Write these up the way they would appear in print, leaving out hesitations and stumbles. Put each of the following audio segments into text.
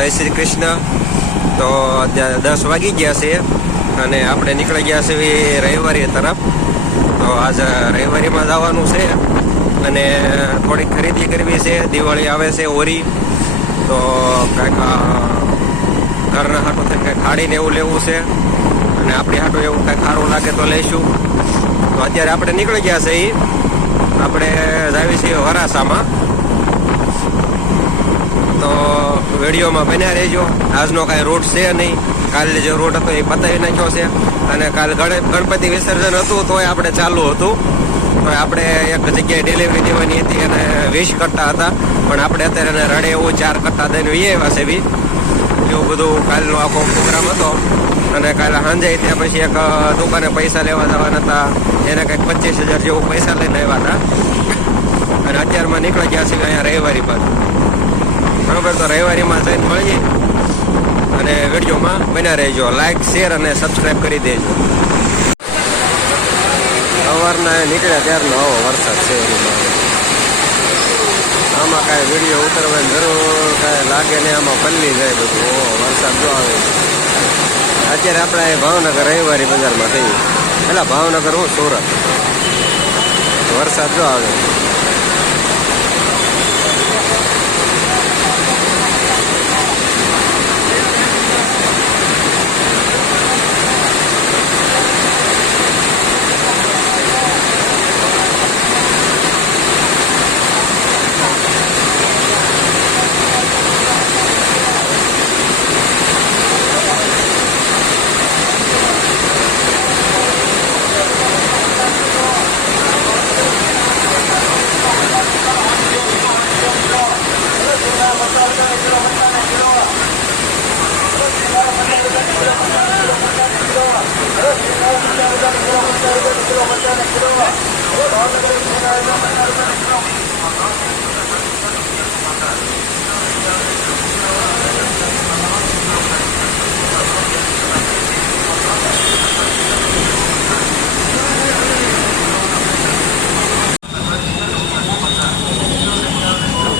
જય શ્રી કૃષ્ણ. તો અત્યારે 10 વાગી ગયા છે અને આપણે નીકળી ગયા છીએ રવિવારી તરફ. તો આજે રવિવારીમાં જવાનું છે અને થોડીક ખરીદી કરવી છે. દિવાળી આવે છે ઓરી, તો કાંઈક ઘરના હાટું થઈને કાંઈક ખાડીને એવું લેવું છે અને આપણી હાટું એવું કાંઈક સારું લાગે તો લઈશું. તો અત્યારે આપણે નીકળી ગયા છે. આપણે જાવી છીએ વરાસામાં. તો વિડીયોમાં બન્યા રહેજો. આજનો કાંઈ રૂટ છે નહીં. કાલે જે રૂટ હતો એ પતાવી નાખ્યો છે અને કાલે ગણપતિ વિસર્જન હતું તોય આપણે ચાલુ હતું. તો આપણે એક જગ્યાએ ડિલિવરી દેવાની હતી અને 20 કટ્ટા હતા, પણ આપણે અત્યારે એને રડે એવું 4 કટ્ટા દઈને આવ્યા છે બી. એવું બધું કાલનો આખો પ્રોગ્રામ હતો. અને કાલે સાંજે ત્યાં પછી એક દુકાને પૈસા લેવા જવાના હતા, એને કંઈક 25,000 જેવું પૈસા લઈને આવ્યા હતા. અને અત્યારમાં નીકળી ગયા છે અહીંયા રવિવારી બાજુ. બરાબર, તો રવિવારીમાં જઈને મળીએ અને વિડીયોમાં બન્યા રહેજો. લાઈક, શેર અને સબસ્ક્રાઈબ કરી દેજો. સવારના નીકળ્યા ત્યારનો આવો વરસાદ છે. આમાં કાંઈ વિડીયો ઉતરવાની જરૂર કાંઈ લાગે ને, આમાં પલ્લી જાય બધું. વરસાદ જો આવે. અત્યારે આપણે ભાવનગર રવિવારી બજારમાં થઈ. પેલા ભાવનગર હું સુરત. વરસાદ જો આવે.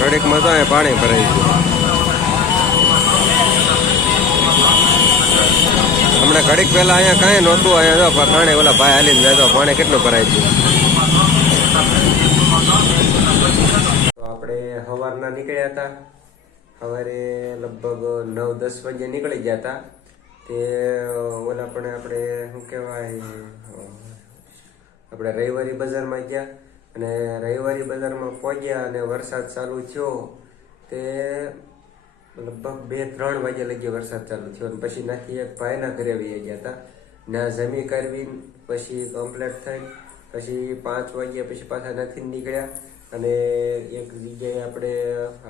ઘડીક મજા પાણી ભરાઈ ગયું. હમણાં ઘડીક પહેલા અહીંયા કાંઈ નહોતું. અહીંયા જો પાણી ઓલા ભાઈ હાલીને જાય તો પાણી કેટલું ભરાઈ ગયું. તો આપણે સવારના નીકળ્યા હતા. સવારે લગભગ 9-10 વાગે નીકળી ગયા હતા. તે ઓલા પણ આપણે શું કહેવાય, આપણે રવિવારી બજારમાં ગયા અને રવિવારી બજારમાં પહોંચ્યા અને વરસાદ ચાલુ થયો. તે લગભગ 2-3 વાગ્યા લગી વરસાદ ચાલુ થયો અને પછી નાખી એક ભાઈના ઘરે વહી ગયા હતા. ના જમી કરવી પછી કમ્પ્લીટ થઈ પછી 5 વાગ્યા પછી પાછા નથી નીકળ્યા. અને એક જગ્યાએ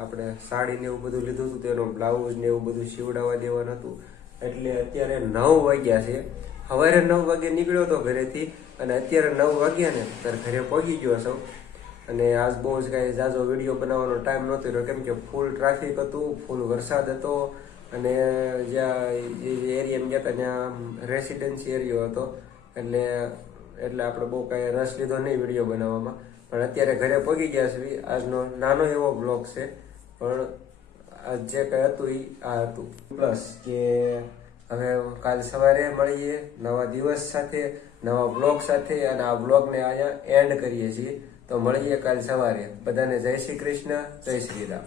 આપણે સાડીને એવું બધું લીધું હતું, તેનો બ્લાઉઝ ને એવું બધું સીવડાવવા દેવાનું હતું. એટલે અત્યારે 9 વાગ્યા છે. સવારે 9 વાગે નીકળ્યો હતો ઘરેથી અને અત્યારે 9 વાગ્યા ને ત્યારે ઘરે પહોંચી ગયો છો. અને આજ બહુ જ કાંઈ ઝાઝો વિડીયો બનાવવાનો ટાઈમ નહોતો રહ્યો, કેમ કે ફૂલ ટ્રાફિક હતું, ફૂલ વરસાદ હતો. અને જ્યાં જે એરિયામાં ગયા હતા ત્યાં રેસિડેન્સી એરિયો હતો. એટલે આપણે બહુ કાંઈ રસ લીધો નહીં વિડીયો બનાવવામાં. પણ અત્યારે ઘરે પહોંચી ગયા છે. આજનો નાનો એવો બ્લોગ છે, પણ આજ જે કંઈ હતું એ આ હતું. પ્લસ કે હવે કાલ સવારે મળીએ નવા દિવસ સાથે, નવા બ્લોગ સાથે. અને આ બ્લોગને અહીંયા એન્ડ કરીએ છીએ. તો મળીએ કાલ સવારે. બધાને જય શ્રી કૃષ્ણ, જય શ્રી રામ.